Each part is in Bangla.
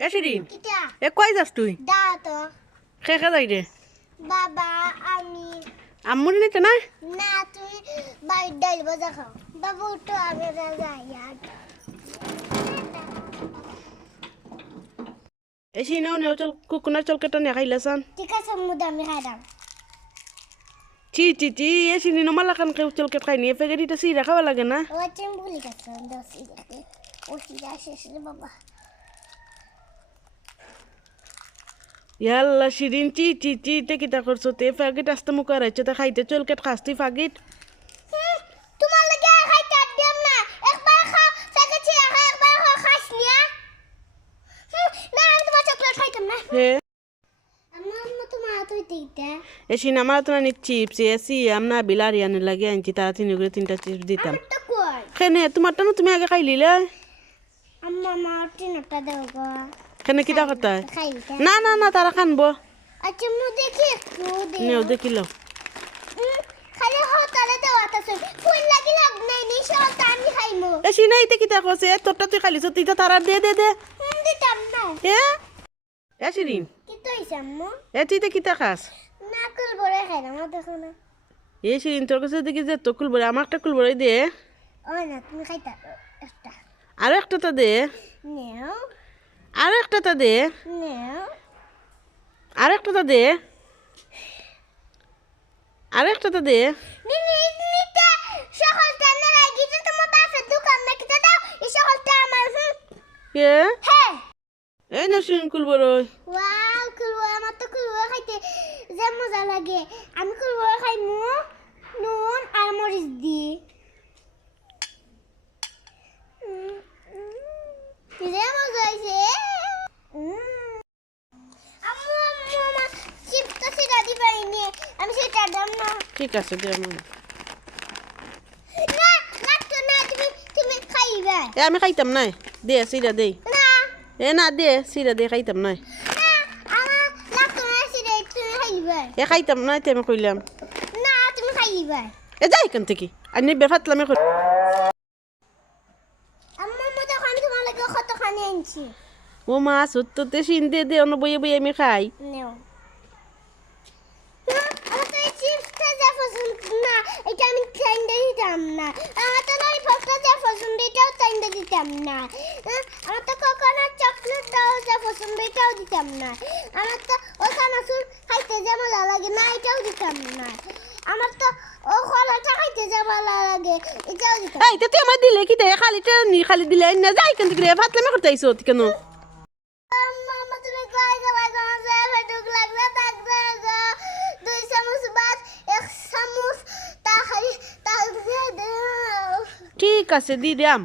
এ শিরিন এ কই যাস তুই? খে খে যাই রে বাবা আমি। আম্মুনি নিতে না না তুই বাড়ির ডাল বাজা খাও। বাবু তো আমি যাই এ সিনাও নেও চল কুকুনার চল কেটে নিয়ে খাইলাসান ঠিক আছে মুদা আমি খাইলাম চি চি চি এ সিনি নমালা খান কেউ চল কেটে খাই নিয়ে ফেগে দিতে সিরা খাওয়া লাগে না। ও চিম ভুলে গেছে দশি ও সিরা শেষ বাবা। ইয়াল্লা শিরিন চি চি চি তে কিতা করছ? তে ফাগিট আসতে মুখ রাইছে তে খাইতে চল কেট খাস্তি ফাগিট। হুম, তোমার লাগে আর খাইতে দিম না। একবার খা সাকাছি আর একবার খা খাস নিয়া না আমি তোমার চকলেট খাইতাম না। হে। তুই এ সিনা আমার তো নি চিপস এ সি আমনা বিলারিয়ানে লাগে আনছি তারা তিন করে তিনটা চিপস দিতাম। খেনে তোমার টানো তুমি আগে খাই লিলে আম্মা আমার টিনটা দেও খেনে কিতা কথা? না না না তারা খানবো আচ্ছা মু দেখি একটু দে। নেও দেখিল হুম, খালি হতালে দেওয়া আছে ফুল লাগি লাভ নাই নি সব আমি খাইমু এ সিনা ইতে কিতা করছে এ তোরটা তুই খাইলিস তুই তো তারা দে দে দে। দিতাম না। এ? এ শিরিন কি তো হইছে এ তুই তো কিতা খাস না কুল বড়ে খাইলাম ও দেখো না। এ শিরিন তোর কাছে দেখি যে তো কুলবরে আমার একটা দে। ও না তুমি খাইতা একটা। আর একটা তো দে। নেও। আর একটা তো দে। আর একটা তো দে। আর একটা তো দে না হ্যাঁ। ওয়াও আমার তো খাইতে যে মজা লাগে। আমি কুলবা খাইমু নুন আর মরিচ দি উম, উম, যে মজা হয়েছে আম্মু আম্মু আমার চিপটা সেটা দিবাইনি আমি সেটা দাম না ঠিক আছে দে খাইবে। এ আমি খাইতাম নাই। দে সিরা দে এ না দে সিরা দে খাইতাম নাই। এ খাইতাম নাই আমি কইলাম। এ যাই এখান থেকে। আর নিবে ফাতলামে আমি আনছি? ও মা সত্যতে সিন দে দে অন্য বইয়ে বইয়ে আমি খাই নেও আমার তো এই চিপসটা যা পছন্দ না, এটা আমি টাইমটা দিতাম না। আমার তো ওই ফলটা যা পছন্দ এটাও টাইমটা দিতাম না। আমার তো কোকোনাট চকলেটটাও যা পছন্দ এটাও দিতাম না। আমার তো ওই কানাচুর খাইতে যা মজা লাগে, না, এটাও দিতাম না। আমার তো ও কলাটা খাইতে যা ভালো লাগে, এটাও দিতাম এই তুই আমার দিলে কি দে? খালিটা নি, খালি দিলে না, যাই এখান থেকে ফাতলামে করতে আইছো কেন? ঠিক আছে দি দাম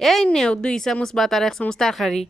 এই নেও দুই চামচ বা তার এক চামচ তরকারি